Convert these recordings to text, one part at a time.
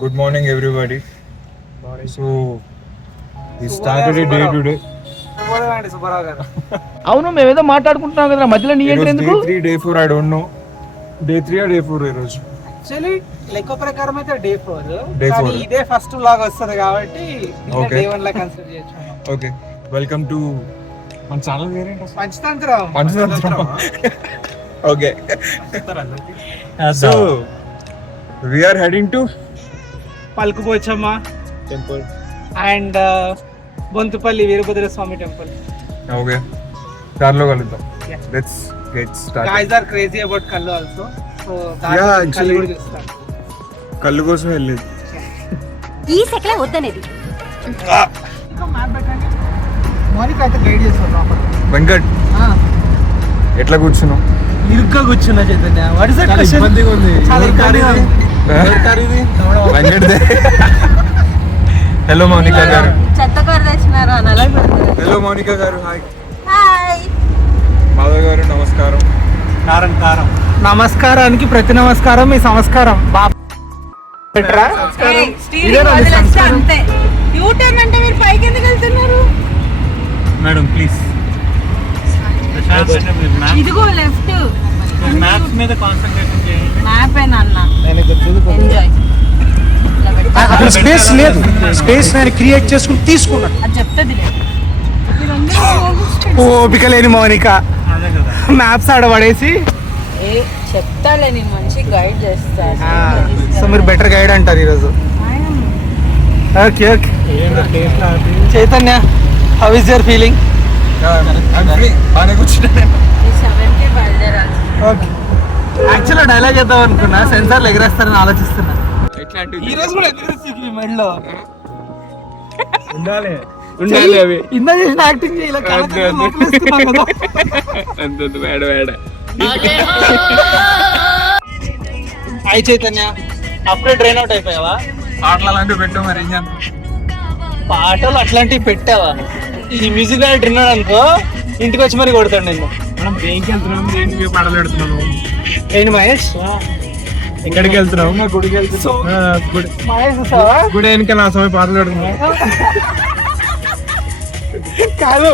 Good morning, everybody. So we started a day today. అవును మేమేదో మాట్లాడుకుంటున్నాం కదా మధ్యలో నీ It ఎంట్రీ was ఎందుకు? day 3, day 4. I don't know. Day 3 or day 4 ఈ రోజు. యాక్చువల్లీ లెక్క ప్రకారం అయితే డే 4 Day కానీ 4. ఇదే ఫస్ట్ వ్లాగ్ వస్తుంది కాబట్టి Okay. డే 1 లా కన్సిడర్ చేయొచ్చు మనం. Okay. Welcome to మన ఛానల్ పేరేంటి? Panchatantram Panchatantram. Okay. So we are heading to Palukupochamma temple. And Bonthupalli Veerabhadra Swamy temple. Okay. కార్లో కలుద్దాం. Yeah. Let's get started. Guys are crazy about కళ్ళు ఆల్సో. సో Yeah, కళ్ళు actually. కూడా చూస్తాం. కళ్ళు కోసం వెళ్ళేది. ఈ సెకలే వద్దనేది. ఇంకా మ్యాప్ పెట్టండి. మోనిక అయితే గైడ్ చేస్తారు లోపల. వెంకట్ ఎట్లా కూర్చున్నావు? ఇరుగ్గా కూర్చున్నా Chaitanya. What is that question? ఇబ్బందిగా ఉంది. చాలా ఇబ్బందిగా ఉంది. వెంకట్ హలో మౌనిక గారు. చెత్త కూర తెచ్చినారు అని అలా పెడతారు. హలో మౌనిక గారు. హాయ్. హాయ్. మాధవ్ గారు నమస్కారం. కారం నమస్కారానికి ప్రతి నమస్కారం మీ సంస్కారం. పెట్టరా? స్టీరింగ్ వదిలేస్తే అంతే. యూటర్న్ అంటే మీరు పైకి ఎందుకు వెళ్తున్నారు? మేడం ప్లీజ్ ఇదిగో లెఫ్ట్. మ్యాప్స్ మీద కాన్సంట్రేషన్ చేయండి. మ్యాప్ ఏ నాన్న. ఎంజాయ్. అక్కడ స్పేస్ లేదు. స్పేస్ నేను క్రియేట్ చేసుకుని తీసుకున్నా. అది చెప్తుంది లేదు. ఓపిక లేని మౌనిక అదే కదా మ్యాప్స్ ఆడ పడేసి. ఏ చెప్తాలే నేను మంచి గైడ్ చేస్తా. సో మీరు బెటర్ గైడ్ అంటారు ఈరోజు. Okay okay Chaitanya, how is your feeling? బాగానే కూర్చున్నాను. ఈ 70 బయలుదేరాలి. ఓకే యాక్చువల్గా డైలాగ్ చేద్దాం అనుకున్నా, సెన్సార్లు ఎగరేస్తారని ఆలోచిస్తున్నా. ఈ రోజు కూడా ఎగరేస్తుంది మీ మెడలో. ఉండాలి అవి ఇందా చేసిన యాక్టింగ్ చేయాలి. హాయ్ చైతన్య, అప్పుడే డ్రైన్ అవుట్ అయిపోయావా? పాటలు అలాంటివి పెట్టావు మరి ఏం చేద్దాం? పాటలు అట్లాంటివి పెట్టావా? ఈ మ్యూజిక్ డైరెక్టర్ ఉన్నాడు అనుకో, ఇంటికి వచ్చి మరి కొడతాడు నేను. మనం దేనికి వెళ్తున్నాం, దేనికి పాటలు పెడుతున్నాము? ఏంటి మహేష్? ఎక్కడికి వెళ్తున్నావు? మా గుడికి వెళ్తున్నాం. మహేష్ చూసావా? గుడి వెనక నా సమయం పాటలు పెడుతున్నాం. కాదు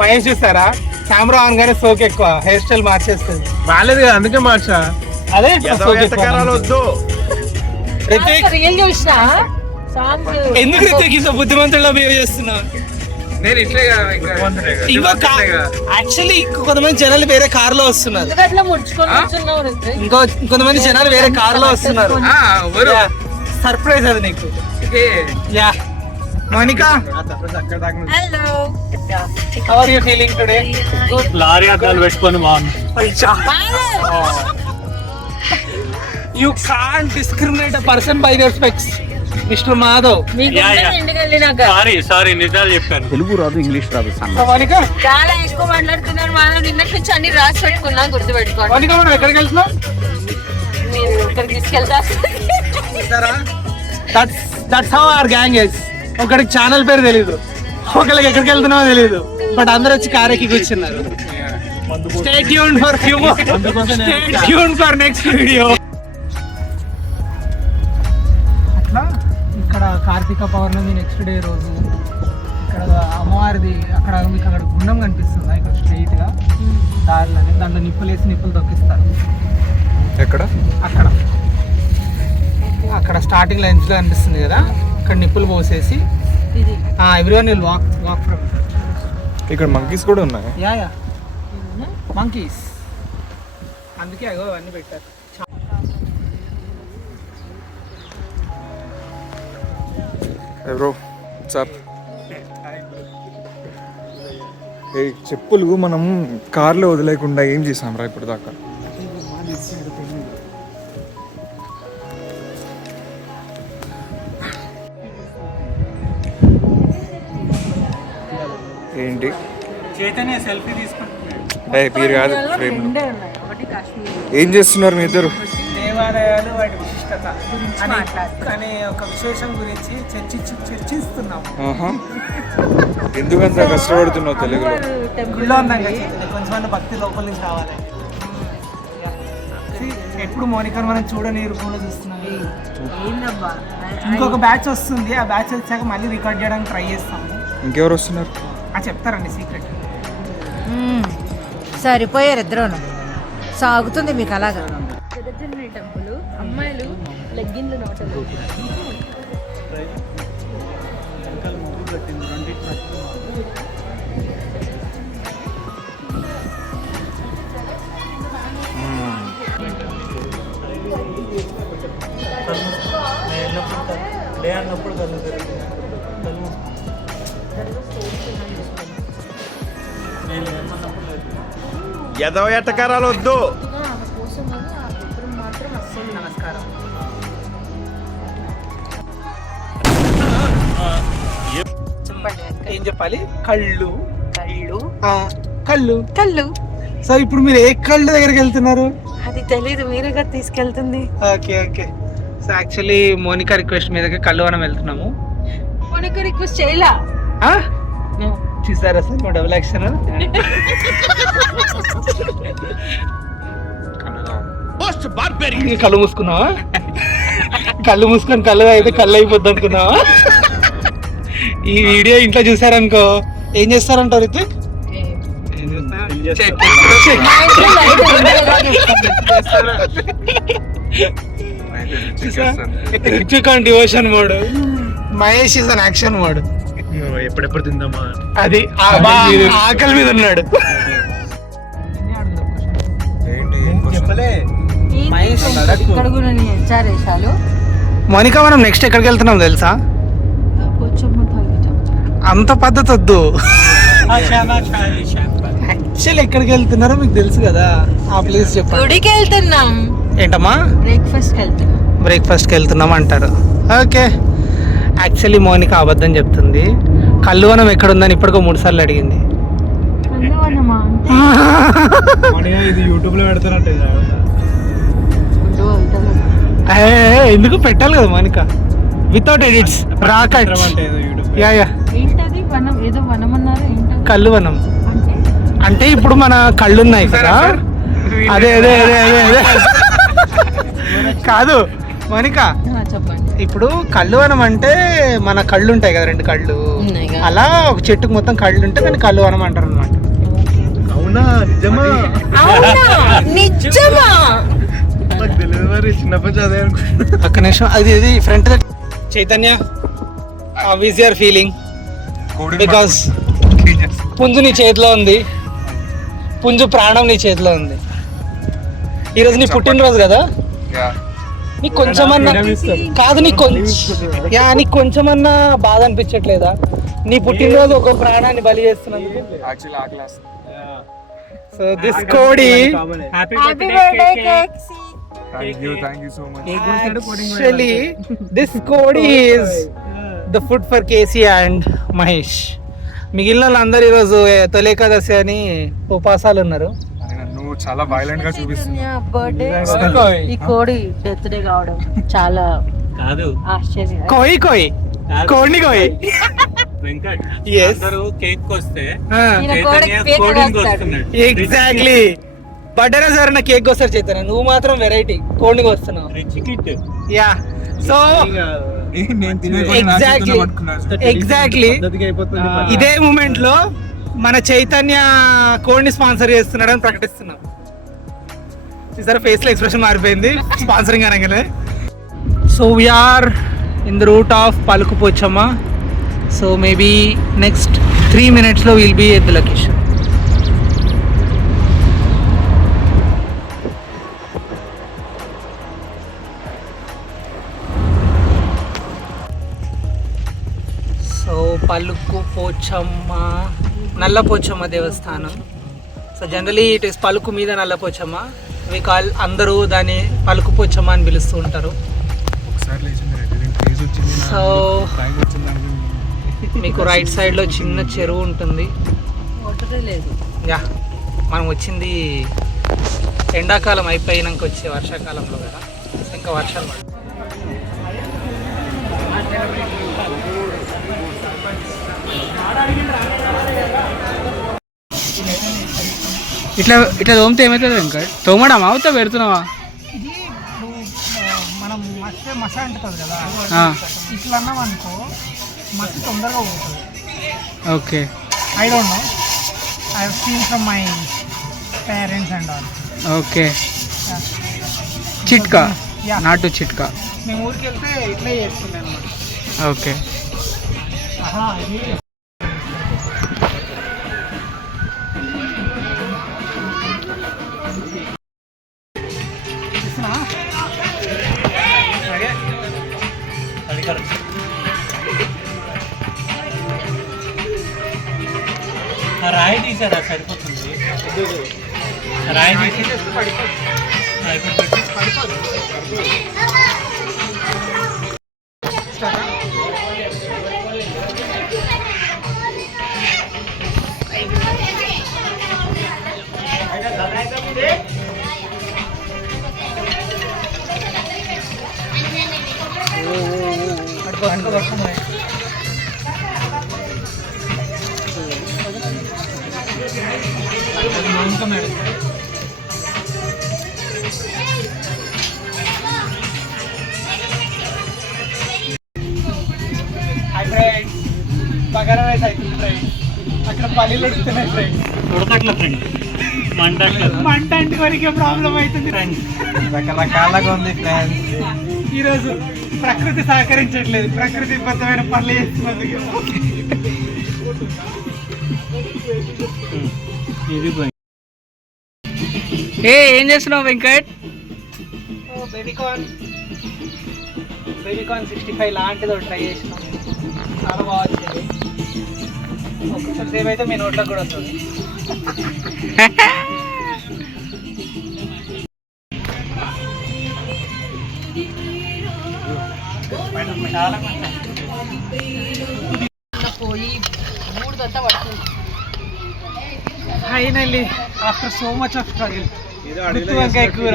మహేష్ చూసారా, కెమెరా ఆన్ గానే సోక్ ఎక్కువ, హెయిర్ స్టైల్ మార్చేస్తుంది. బాగాలేదు కదా, అందుకే మార్చా. అదే సోక్ ఎక్కువ. వద్దు. రితిక్, రియల్ చూసినా సాంగ్స్ ఎందుకు రితిక్ ఇంత బుద్ధిమంతుల్లో బిహేవ్ చేస్తున్నావు? నేను ఇట్లే ఇంకో యాక్చువల్లీ కొంతమంది జనాలు వేరే కార్ లో వస్తున్నారు. ఎందుకు అట్లా ముడుచుకొని కూర్చున్నావు రిత్విక్? కొంతమంది జనాలు వేరే కార్ లో వస్తున్నారు. సర్ప్రైజ్ అది నీకు. Yeah Monica, hello. How are you feeling today? Good. Lorry అద్దాలు పెట్టుకొని బాగుంది. You can't discriminate a person by their specs, mister Madhav. ఇంటికి వెళ్ళినాక సారీ నిజాలు చెప్పాను. తెలుగు రాదు, ఇంగ్లీష్ రాదు. మోనిక, చాలా ఎక్కువ మాట్లాడుతున్నారు మాధవ్. నిన్నటి నుంచి అన్ని రాసి పెట్టుకున్నా, గుర్తు పెట్టుకోండి. మోనిక మనం ఎక్కడికి వెళ్తున్నాం? మీరు ఇక్కడికి తీసుకెళ్తా. That's how our gang is. ఒకరికి ఛానల్ పేరు తెలీదు, ఒకరికి ఎక్కడికి వెళ్తున్నామో తెలీదు, బట్ అందరూ వచ్చి కార్ ఎక్కి కూర్చున్నారు. Stay tuned for few more. Stay tuned for next video. అట్లా ఇక్కడ కార్తీక పౌర్ణమి నెక్స్ట్ డే రోజు ఇక్కడ అమ్మవారిది అక్కడ మీకు అక్కడ గుండం కనిపిస్తుంది ఇక్కడ స్ట్రైట్ గా దారిలోనే, దాంట్లో నిప్పులేసి నిప్పులు తొక్కిస్తారు. ఎక్కడ? అక్కడ అక్కడ స్టార్టింగ్ లైన్స్ లో కనిపిస్తుంది కదా, అక్కడ నిప్పులు పోసేసి ఎవ్రీవన్ విల్ వాక్ ఫ్రమ్. ఇక్కడ మంకీస్ కూడా ఉన్నాయి. యా మంకీస్, అందుకే అగో అవన్నీ పెట్టారు. బ్రో సార్, చెప్పులు మనం కార్లో వదిలేకుండా ఏం చేసాం రా ఇప్పుడు దాకా? ఏంటి చైతన్య సెల్ఫీ తీసుకుంటున్నాడు. మీరు కాదు ఫ్రేమ్. రెండే ఉన్నాయి, ఒకటి కాశ్మీర్. ఏం చేస్తున్నారు మీ ఇద్దరు? దేవాలయాలు వాటి విశిష్టత అనే ఒక విశేషం గురించి చర్చిస్తున్నాం. ఎందుకంత కష్టపడుతున్నావు తెలుగులో? గుళ్ళో ఉన్నాం కదా, కొంచెం భక్తి లోపల నుంచి రావాలి. ఎప్పుడు మోనికాని మనం చూడని రూపంలో చూస్తున్నాం. ఏందబ్బా ఇంకొక బ్యాచ్ వస్తుంది, ఆ బ్యాచ్ వచ్చాక మళ్ళీ రికార్డ్ చేయడానికి ట్రై చేస్తాము. ఇంకెవరు వస్తున్నారు? చెప్తారండి సీక్రెట్. సరిపోయారు ఇద్దరును. సాగుతుంది మీకు అలాగా. టెంపుల్ అమ్మాయిలు లెగ్గిన్లు నోటలు డే అన్నప్పుడు ఎదవ ఎట్టకారాలు వద్దు. మాత్రం అస్సలు నమస్కారం. ఏం చెప్పాలి? కళ్ళు కళ్ళు కళ్ళు కళ్ళు. సో ఇప్పుడు మీరు ఏ కళ్ళు దగ్గరికి వెళ్తున్నారు? అది తెలీదు, మీరేగా తీసుకెళ్తుంది. Okay okay. So actually Monica request మీదకి కళ్ళువనం వెళ్తున్నాము. మనకు రిక్వెస్ట్ చేయలా. చూసారా సార్ మా డబుల్ యాక్షన్? కళ్ళు మూసుకున్నావా? కళ్ళు మూసుకొని కళ్ళు అయితే కళ్ళు అయిపోద్ది అనుకున్నావా? ఈ వీడియో ఇంట్లో చూసారనుకో ఏం చేస్తారంటారు? Rithik devotion mode, Mahesh is in action mode. ఎప్పుడెప్పుడు తిందామా అది ఆకలి మీద ఉన్నాడు. చెప్పలే. మోనికా మనం నెక్స్ట్ ఎక్కడికి వెళ్తున్నాం తెలుసా? అంత పద్ధతి వద్దు. యాక్చువల్ ఎక్కడికి వెళ్తున్నారో మీకు తెలుసు కదా, ఆ ప్లేస్ చెప్పండి. గుడికి వెళ్తున్నాం. ఏంటమ్మా? బ్రేక్ఫాస్ట్కి వెళ్తున్నాం అంటారు. ఓకే. యాక్చువల్లీ మోనిక అబద్ధం చెప్తుంది. కళ్ళువనం ఎక్కడుందని ఇప్పటికో 3 సార్లు అడిగింది. ఇది యూట్యూబ్ లో పెడతారంటే ఎందుకు పెట్టాలి కదా Monika, without edits, raw cuts. Ya ya. కళ్ళువనం అంటే ఇప్పుడు మన కళ్ళు ఉన్నాయి కదా, అదే అదే అదే అదే అదే కాదు మోనిక. ఇప్పుడు కళ్ళువనం అంటే మన కళ్ళు ఉంటాయి కదా, 2 కళ్ళు, అలా ఒక చెట్టుకు మొత్తం కళ్ళు ఉంటే దాన్ని కళ్ళువనం అంటారు అనమాట. అవునా? నిజమా? నిజమా? మరి చిన్నప్పటి చదివే అనుకుంటా. ఒక్క నిమిషం, అది ఇది front Chaitanya. How is your feeling? Because పుంజు నీ చేతిలో ఉంది, పుంజు ప్రాణం నీ చేతిలో ఉంది. ఈరోజు నీ పుట్టినరోజు కదా, నీకు కొంచెమన్నా కాదు, నీకు కొంచెమన్నా బాధ అనిపించట్లేదా? నీ పుట్టినరోజు ఒక ప్రాణాన్ని బలి చేస్తున్నందుకు. సో దిస్ కోడి Thank you so much. actually this కోడి is the food for Casey and Mahesh. మిగిలిన వాళ్ళందరూ ఈరోజు తొలి ఏకాదశి అని ఉపవాసాలు ఉన్నారు. నువ్వు చాలా వైలెంట్ గా చూపిస్తున్నావు. బర్త్డే ఈ కోడి డెత్ డే కావడం చాలా కాదు ఆశ్చర్యం. కోయి కోడిని కోయి. వెంకట్ Yes. అందరూ కేక్ వస్తే ఎగ్జాక్ట్లీ. బర్త్డే రోజు ఎవరైనా కేక్ వస్తారు చైతన్య, నువ్వు మాత్రం వెరైటీ కోడిని వస్తున్నావు. యా. సో ఎగ్జాక్ట్లీ ఇదే మూమెంట్ లో మన చైతన్య కోడిని స్పాన్సర్ చేస్తున్నాడు అని ప్రకటిస్తున్నాం. చూసారా ఫేస్ లో ఎక్స్ప్రెషన్ మారిపోయింది స్పాన్సరింగ్ అనగానే. So we are in the route of Palukupochamma. So maybe next 3 minutes లో will be at the location. So Paluku Pochamma, నల్ల పోచమ్మ దేవస్థానం. సో జనరలీ ఇట్ ఈస్ పలుకు మీద నల్ల పోచమ్మ. వి కాల్, అందరూ దాన్ని పలుకు పోచమ్మ అని పిలుస్తూ ఉంటారు. సో మీకు రైట్ సైడ్లో చిన్న చెరువు ఉంటుంది. యా, మనం వచ్చింది ఎండాకాలం అయిపోయినాక వచ్చే వర్షాకాలంలో కదా, ఇంకా వర్షాలు పడతాయి. ఇట్లా తోమితే ఏమవుతుంది వెంకట్? తోమడమా అవుతా పెడుతున్నావా? ఇది ఇప్పుడు మనం మస అంటుంది కదా, ఇట్లా అన్నాం అనుకో మస్తు తొందరగా పోతుంది. Okay. I don't know, I have seen from my parents and all. Okay. చిట్కా, Yeah. నాటు చిట్కా. మేము ఊరికి వెళ్తే ఇట్లే చేస్తుండే అనమాట. ఓకే. రాయి తీసారా సరిపోతుంది. రాయి తీసి బగారా రైస్ అవుతుంది ఫ్రెండ్, అక్కడ పల్లీలు ఉడుకుతున్నాయి ఫ్రెండ్. ఉడకట్ల ఫ్రెండ్, మంట అంటే వరకే ప్రాబ్లం అవుతుంది ఫ్రెండ్. రకరకాలుగా ఉంది ఫ్రెండ్స్. ఈరోజు ప్రకృతి సహకరించట్లేదు, ప్రకృతి బద్దమైన పనులు చేస్తున్నందుకు. ఇది ఏం చేస్తున్నావు వెంకట్? బేబీకార్న్ 65 లాంటిది ఒకటి ట్రై చేసినాం, చాలా బాగా వచ్చింది. ఒక్కసారి సేమ్ అయితే మీ నోట్లోకి కూడా వస్తుంది. Finally after so much of struggle గుత్తి వంకాయ కూర.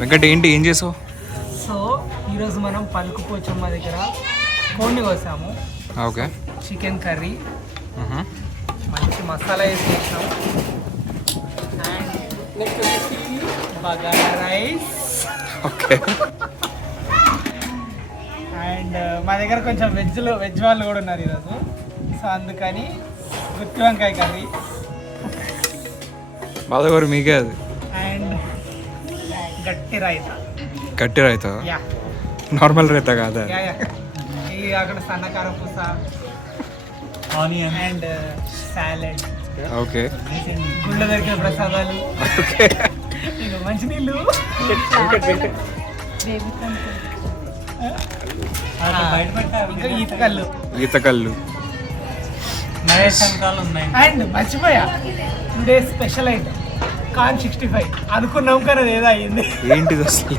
వెంకట్ ఏంటి, ఏం చేసావు? సో ఈరోజు మనం పలుకు పోచమ్మ దగ్గర కోడిని కోసాము. ఓకే. చికెన్ కర్రీ మంచి మసాలా వేసి చేసినాం. అండ్ నెక్స్ట్ వచ్చేసి బగారా రైస్. ఓకే. అండ్ మా దగ్గర కొంచెం వెజ్ వాళ్ళు కూడా ఉన్నారు ఈరోజు, సో అందుకని గుత్తి వంకాయ కర్రీ. బాధగారు మీకే అది. అండ్ గట్టి రైతా. గట్టి రైతా? యా. నార్మల్ రైతా కాదా? Yeah yeah. ఇది అక్కడ సన్నకార పూస, ఆనియన్ అండ్ సాలెడ్. ఓకే. గుళ్ళ దొరికిన ప్రసాదాలు. ఓకే. ఇక మంచినీళ్ళు. ఇంకా ఈతకల్లు. ఈతకల్లు. ఉన్నాయి. అండ్ మర్చిపోయా, టుడే స్పెషల్ ఐటమ్ కార్న్ 65. అనుకున్నాం కానీ అది ఏదో అయ్యింది. ఏంటిది అసలు?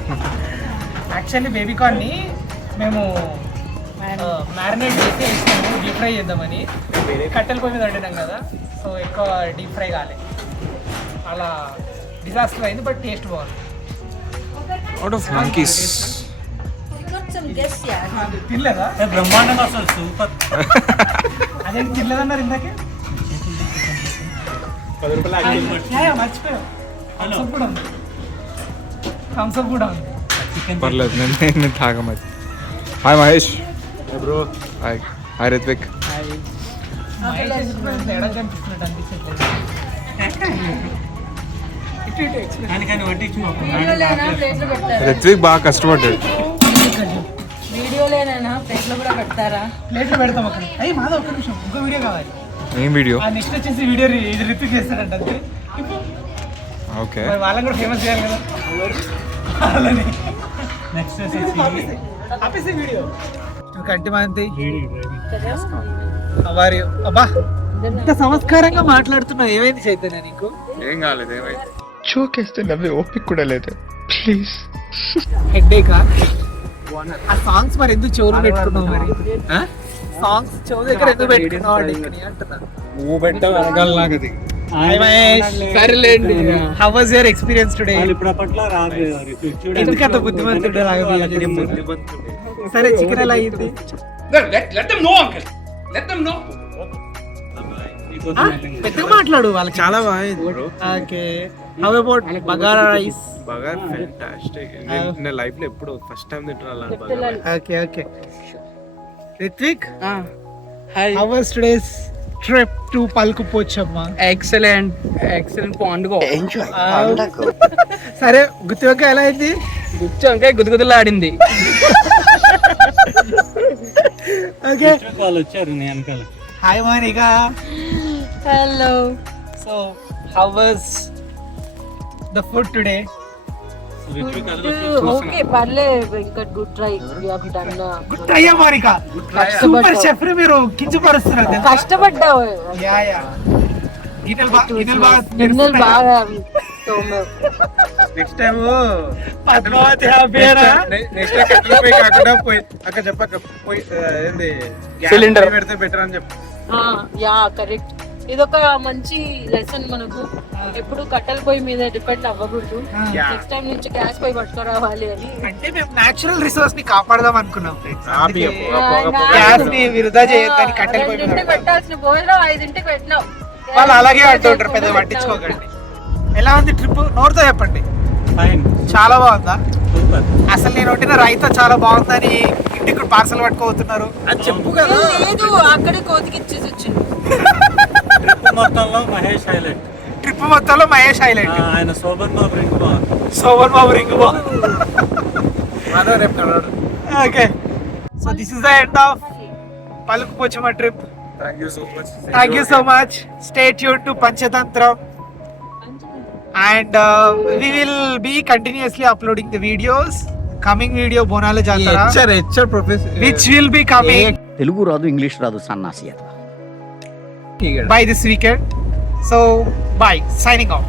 యాక్చువల్లీ బేబీకార్న్ని మేము మ్యారినేట్ చేసి వేసినాము డీప్ ఫ్రై చేద్దామని. కట్టెల పొయ్యి మీద వండినాం కదా, సో ఎక్కువ డీప్ ఫ్రై కాలే, అలా డిజాస్టర్ అయింది. బట్ టేస్ట్ బాగుంది. Out of monkeys. తినలేదా? బ్రహ్మాండంగా అసలు సూపర్. అదే తినలేదన్నారు ఇందాకే. మర్చిపోయాం, థమ్స్అప్ కూడా ఉంది. థమ్స్అప్ కూడా ఉంది. పర్లేదు, నేను తాగమది. Hi Mahesh. Bro. Hi. Hi Ritvik. తేడా కనిపిస్తున్నట్టు అనిపించట్లేదు. రిత్విక్ బాగా కష్టపడ్డాడు. వీడియోలేనా ప్లేట్లో కూడా పెడతారా? ప్లేట్లో పెడతాం అక్కడ. అయ్యి మాది ఒక్క నిమిషం, ఇంకో వీడియో కావాలి. ఏం వీడియో? నెక్స్ట్ వచ్చేసి వీడియో ఇది రిపీట్ చేస్తాడంట అంతే. ఓకే. మరి వాళ్ళని కూడా ఫేమస్ చేయాలి కదా. వాళ్ళని నెక్స్ట్ ఆపేసి వీడియో కంటి మాంతి. అవారి అబ్బా, ఇంత సంస్కారంగా మాట్లాడుతున్నావు, ఏమైంది చైతన్య నీకు? ఏం కాలేదు, ఏమైంది? చోకేస్తే నవ్వే ఓపిక కూడా లేదు. ప్లీజ్. హెడ్ఏకా? ఆ సాంగ్స్ మరి ఎందుకు చెవులు పెట్టుకున్నావు? మరి సాంగ్స్ చెవు దగ్గర ఎందుకు పెట్టుకున్నావు అంటున్నా. నువ్వు పెట్టావు వెనకాల నాకు అది. సరేలేండి. How was your experience today? ఇప్పుడు అప్పట్లో రాదు. ఎందుకంత బుద్ధిమంతుడు? సరే చికెన్ ఎలా అయింది? పెద్దగా మాట్లాడు వాళ్ళకి. చాలా బాగుంది bro. Okay, how about bagara rice? బాగా ఫెంటాస్టిక్. నేను లైఫ్ లో ఎప్పుడు ఫస్ట్ టైం తింటున్నాను బాగా. Okay okay. Ritvik, hi. How was today's trip to Palkupochamma? Excellent పాండుగో. సరే, గుత్తి వంకాయ ఎలా అయింది? గుచ్చి వంకాయ గుదగుదలాడింది. ఓకే, వాళ్ళు వచ్చారు నేను వెనకాల. Hi Monika. Hello. So how was the food today? Okay, పర్లే Venkat, good try. We have done. Good try Monika. Super chef ని మీరు కించపరుస్తున్నారు తెలుసా? కష్టపడ్డావు. Ya ya. గిన్నెలు బాగా గిన్నెలు బాగా తోమావు. నెక్స్ట్ టైం పద్మావతి హ్యాపీనా? నెక్స్ట్ టైం కట్టెల పొయ్యి కాకుండా పోయి అక్కడ చెప్పక పోయి ఏంది Cylinder. పెడితే బెటర్ అని చెప్పు. Yeah correct. ఇదొక మంచి లెసన్ మనకు. ఎప్పుడు కట్టెల పొయ్యి మీద డిపెండ్ అవ్వకూడదు. నెక్స్ట్ టైం నుంచి గ్యాస్ పొయ్యి పట్టుకురావాలి అని. అంటే మేము నేచురల్ రిసోర్స్ ని కాపాడదాం అనుకున్నాం ఫ్రెండ్స్. ఆపి గ్యాస్ ని వృధా చేయొద్దని కట్టెల పొయ్యి మీద 2ంటికి పెట్టాల్సిన భోజనం 5ంటికి పెట్టినావు. వాళ్ళు అలాగే అంటుంటారు, పెద్దగా పట్టించుకోకండి. ఎలా ఉంది ట్రిప్? నోరుతో చెప్పండి. ఫైన్, చాలా బాగుందా? సూపర్. అసలు నేను వండిన రైతా చాలా బాగుందని ఇంటికి పార్సల్ పట్టుకోబోతున్నారు అని చెప్పు కదా. లేదు, అక్కడే కోతికి ఇచ్చేసి వచ్చింది. ట్రిప్ మొత్తంలో మహేష్ హైలైట్. ట్రిప్ మొత్తంలో మహేష్ హైలైట్. ఆయన శోభన్ బాబు రింగ్ బాగుంది. Soman Babu ring okay, so this is the end of Palukupochamma trip. Thank you so much. Thank you so much. Stay tuned to Panchatantra. And we will be continuously uploading the videos. Coming video Bonala Jatara, HR professor which will be coming Telugu రాదు, English రాదు, సన్నాసి అట్లా. by this weekend. So, bye. Signing off.